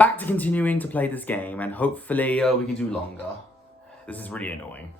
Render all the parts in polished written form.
back to continuing to play this game, and hopefully we can do longer. This is really annoying.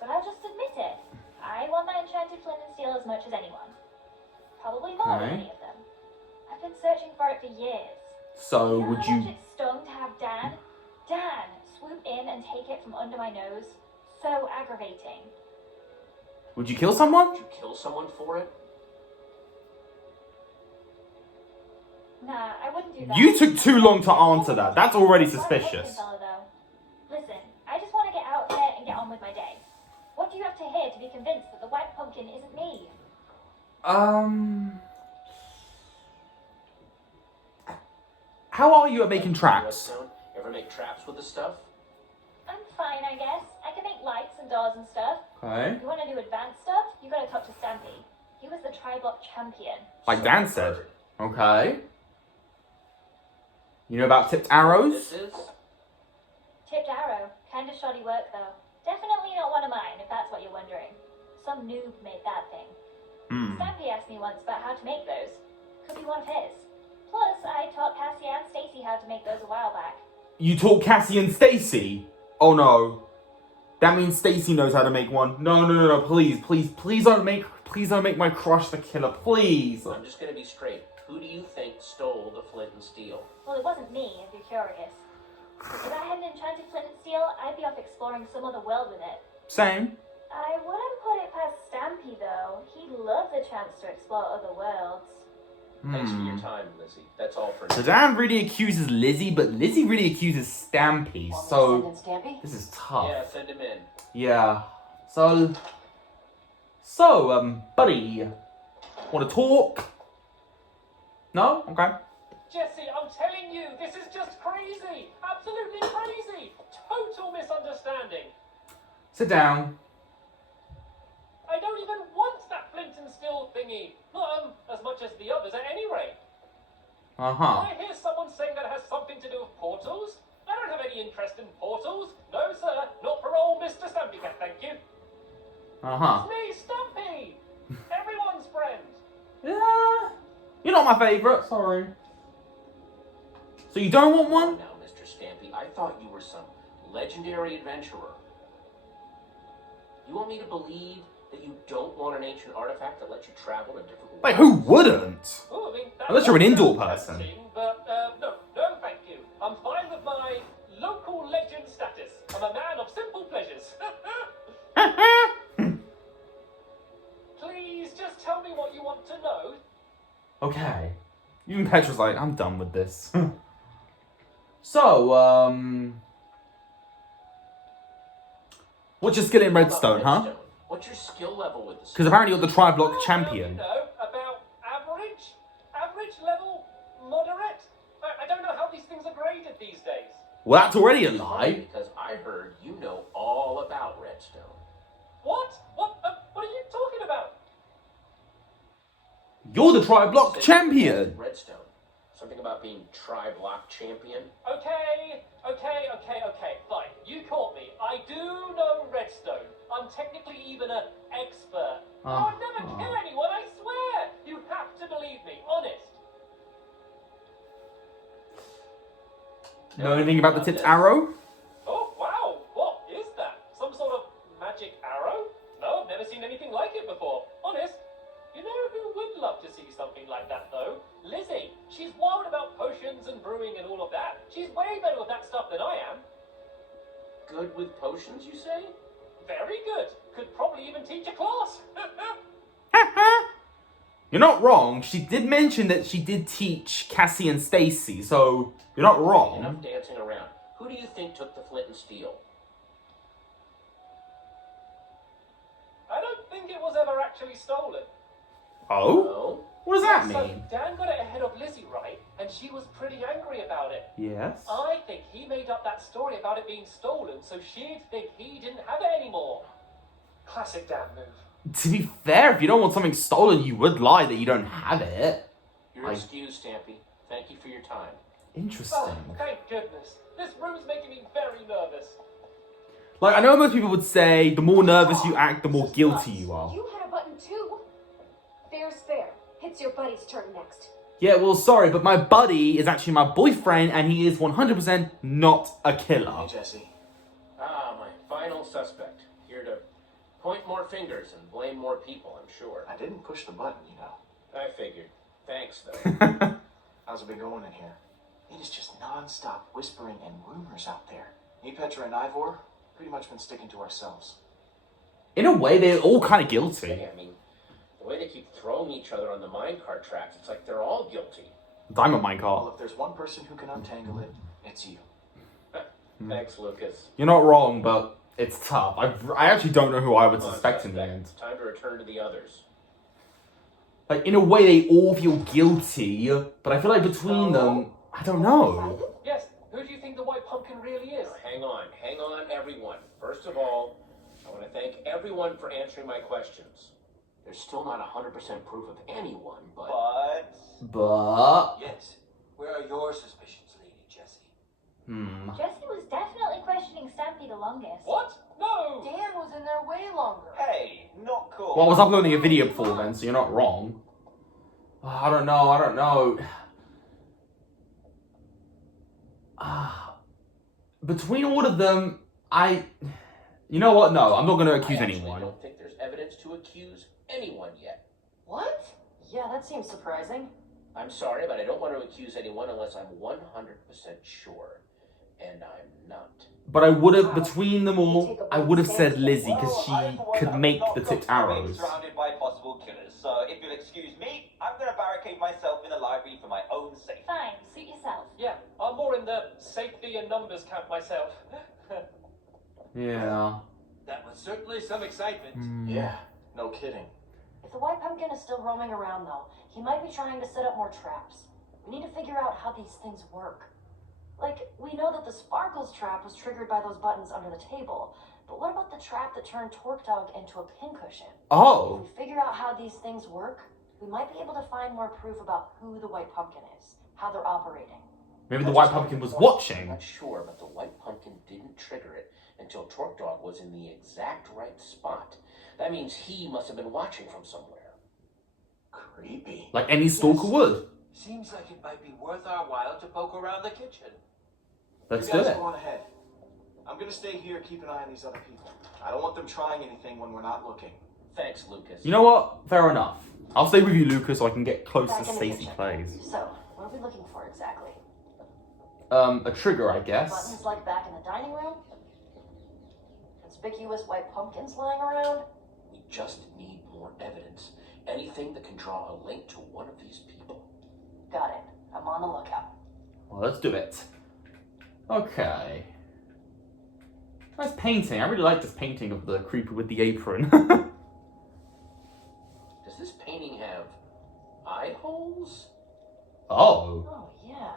But I'll just admit it. I want my enchanted flint and steel as much as anyone. Probably more than any of them. I've been searching for it for years. So, How would much you... it stung to have Dan swoop in and take it from under my nose? So aggravating. Would you kill someone? Would you kill someone for it? Nah, I wouldn't do that. You took too long to answer that. That's already suspicious. Listen, I just want to get out here and get on with my day. What do you have to hear to be convinced that the white pumpkin isn't me? How are you at making traps? Ever make traps with the stuff? I'm fine, I guess. I can make lights and doors and stuff. Okay. You want to do advanced stuff? You gotta talk to Stampy. He was the tri-block champion. Like Dan said. Okay. You know about tipped arrows? This is? Tipped arrow. Kinda shoddy work, though. Definitely not one of mine, if that's what you're wondering. Some noob made that thing. Stampy asked me once about how to make those. Could be one of his. Plus, I taught Cassie and Stacy how to make those a while back. You taught Cassie and Stacy? Oh no. That means Stacy knows how to make one. No, please don't make my crush the killer, please. I'm just gonna be straight. Who do you think stole the flint and steel? Well, it wasn't me, if you're curious. If I had an enchanted flint and steel, I'd be off exploring some other world with it. Same. I wouldn't put it past Stampy, though. He'd love the chance to explore other worlds. Thanks for your time, Lizzy. That's all for now. So Dan really accuses Lizzy, but Lizzy really accuses Stampy. So Stampy? this is tough. Yeah, send him in. Yeah. So, buddy, want to talk? No? Okay. Jesse, I'm telling you, this is just crazy. Absolutely crazy. Total misunderstanding. Sit down. I don't even want that flint and steel thingy. Not as much as the others at any rate. Uh-huh. I hear someone saying that it has something to do with portals. I don't have any interest in portals. No, sir. Not for old Mr. Stampy Cat, thank you. Uh-huh. It's me, Stampy. Everyone's friend. Yeah. You're not my favourite, sorry. So you don't want one? Now, Mr. Stampy, I thought you were some legendary adventurer. You want me to believe that you don't want an ancient artifact that lets you travel in different worlds? Like, who wouldn't? Oh, I mean, Unless you're an indoor person. But, no, thank you. I'm fine with my local legend status. I'm a man of simple pleasures. Please, just tell me what you want to know. Okay. Even Petra's like, I'm done with this. So, what's your skill in Redstone, huh? What's your skill level with this? Because apparently you're the tri-block champion. You know, about average level, moderate. I don't know how these things are graded these days. Well, that's already a lie. Because I heard you know all about Redstone. What? What are you talking about? You're the tri-block champion. Redstone. Something about being tri-block champion. Okay, fine. You caught me. I do know Redstone. I'm technically even an expert. I would never kill anyone, I swear! You have to believe me, honest. Know anything about the tipped arrow? Oh, wow. What is that? Some sort of magic arrow? No, I've never seen anything like it before. Honest. You know who would love to see something like that, though? Lizzy. She's wild about potions and brewing and all of that. She's way better with that stuff than I am. Good with potions, you say? Very good. Could probably even teach a class. You're not wrong. She did mention that she did teach Cassie and Stacy, so you're not wrong. Enough dancing around. Who do you think took the flint and steel? I don't think it was ever actually stolen. Oh? No? What does that So mean? Dan got it ahead of Lizzy, right? And she was pretty angry about it. Yes. I think he made up that story about it being stolen so she'd think he didn't have it anymore. Classic Dan move. To be fair, if you don't want something stolen, you would lie that you don't have it. You're excused, Stampy. Thank you for your time. Interesting. Oh, thank goodness. This room's making me very nervous. Like, I know most people would say the more nervous you act, the more guilty you are. You had a button too. Fair's fair. It's your buddy's turn next. Yeah, well, sorry, but my buddy is actually my boyfriend, and he is 100% not a killer. Hey, Jesse. Ah, my final suspect. Here to point more fingers and blame more people, I'm sure. I didn't push the button, you know. I figured. Thanks, though. How's it been going in here? It is just non-stop whispering and rumors out there. Me, Petra, and Ivor, pretty much been sticking to ourselves. In a way, they're all kind of guilty. I mean, the way they keep throwing each other on the minecart tracks, it's like they're all guilty. Diamond Well, minecart. if there's one person who can untangle it, it's you. Thanks, Lucas. You're not wrong, but it's tough. I actually don't know who I would Come on, suspect in the suspect. end. Time to return to the others. Like, in a way, they all feel guilty, but I feel like between them, I don't know. Yes, who do you think the white pumpkin really is? Now, hang on, everyone. First of all, I want to thank everyone for answering my questions. There's still not 100% proof of anyone, but... But... Yes. Where are your suspicions, Lady Jessie? Jessie was definitely questioning Stampy the longest. What? No! Dan was in there way longer. Hey, not cool. Well, I was uploading a video before then, so you're not wrong. I don't know. Between all of them, you know what? No, I'm not going to accuse I actually anyone. don't think there's evidence to accuse anyone yet. What? Yeah, that seems surprising. I'm sorry, but I don't want to accuse anyone unless I'm 100% sure. And I'm not. But I would have, between them all, I would have said Lizzy, because she could make the tipped arrows. Surrounded by possible killers, so if you'll excuse me, I'm going to barricade myself in the library for my own safety. Fine, suit yourself. Yeah, I'm more in the safety and numbers camp myself. Yeah. That was certainly some excitement. Yeah, no kidding. If the white pumpkin is still roaming around, though, he might be trying to set up more traps. We need to figure out how these things work. Like, we know that the Sparkles trap was triggered by those buttons under the table, but what about the trap that turned Torque Dog into a pincushion? Oh. If we figure out how these things work, we might be able to find more proof about who the white pumpkin is, how they're operating. Maybe the white pumpkin was watching. I'm not sure, but the white pumpkin didn't trigger it until Torque Dog was in the exact right spot. That means he must have been watching from somewhere. Creepy. Like any stalker would. Seems like it might be worth our while to poke around the kitchen. Let's You do guys it. go on ahead. I'm gonna stay here, keep an eye on these other people. I don't want them trying anything when we're not looking. Thanks, Lucas. You know what? Fair enough. I'll stay with you, Lucas, so I can get close Back to in the Stacey kitchen. plays. So, what are we looking for exactly? A trigger, I guess. Buttons like back in the dining room? Conspicuous white pumpkins lying around? We just need more evidence. Anything that can draw a link to one of these people. Got it. I'm on the lookout. Well, let's do it. Okay. Nice painting. I really like this painting of the creeper with the apron. Does this painting have eye holes? Oh. Oh, yeah.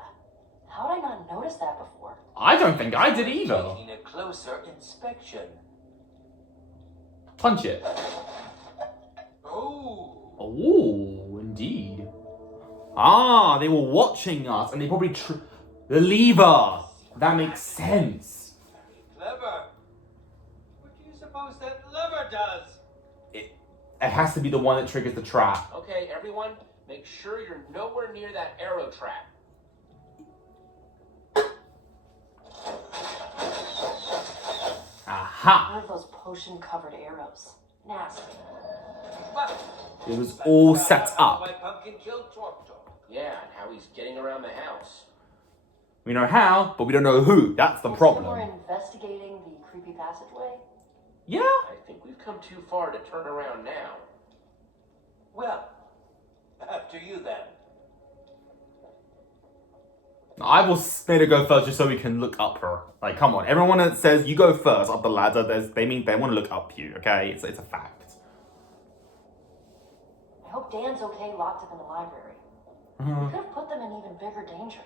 How did I not notice that before? I don't think I did either. Taking a closer inspection. Punch it. Oh. Oh, indeed. Ah, they were watching us, and they probably the lever. That makes sense. Very clever. What do you suppose that lever does? It has to be the one that triggers the trap. Okay, everyone, make sure you're nowhere near that arrow trap. Aha! One of those potion-covered arrows. Nasty. But It was all set up. My pumpkin killed Torque Dog. Yeah, and how he's getting around the house. We know how, but we don't know who. That's the So we're problem. investigating the creepy passageway? Yeah. I think we've come too far to turn around now. Well, after you then. I will made her go first just so we can look up her. Like, come on. Everyone that says you go first up the ladder, they mean they want to look up you, okay? It's a fact. I hope Dan's okay locked up in the library. We could have put them in even bigger danger.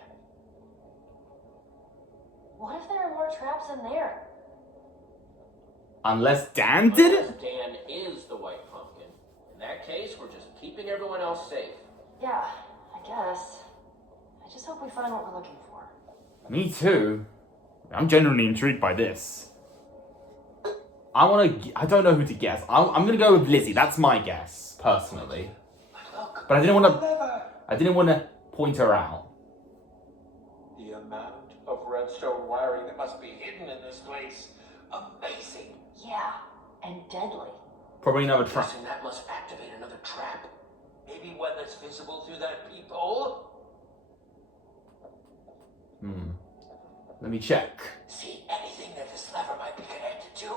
What if there are more traps in there? Unless Dan did Unless it? Dan is the white pumpkin. In that case, we're just keeping everyone else safe. Yeah, I guess. I just hope we find what we're looking for. Me too. I'm genuinely intrigued by this. I don't know who to guess. I'm gonna go with Lizzy. That's my guess, personally. Look. But I didn't want to point her out. The amount of redstone wiring that must be hidden in this place. Amazing. Yeah, and deadly. Probably another trap. Guessing that must activate another trap. Maybe one that's visible through that peephole? Let me check. See anything that this lever might be connected to?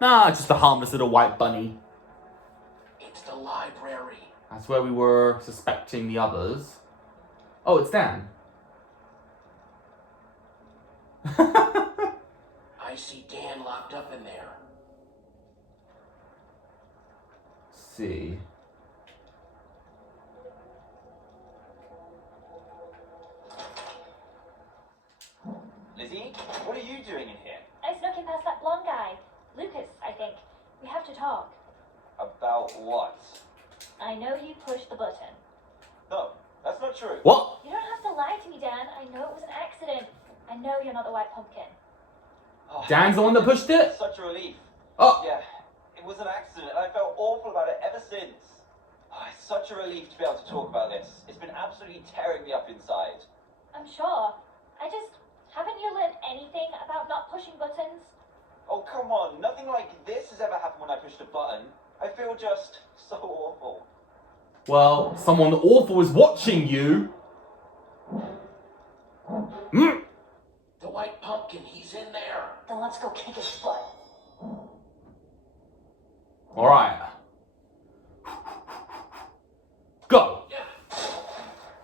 Nah, just a harmless little white bunny. It's the library. That's where we were suspecting the others. Oh, it's Dan. I see Dan locked up in there. See. Lizzie, what are you doing in here? I snuck in past that blonde guy. Lucas, I think. We have to talk. About what? I know you pushed the button. No, that's not true. What? You don't have to lie to me, Dan. I know it was an accident. I know you're not the white pumpkin. Oh, Dan's the one that pushed it? Such a relief. Oh. Yeah, it was an accident and I felt awful about it ever since. Oh, it's such a relief to be able to talk about this. It's been absolutely tearing me up inside. I'm sure. Haven't you learned anything about not pushing buttons? Oh, come on. Nothing like this has ever happened when I pushed a button. I feel just so awful. Well, someone awful is watching you. The white pumpkin, he's in there. Then let's go kick his butt. Alright,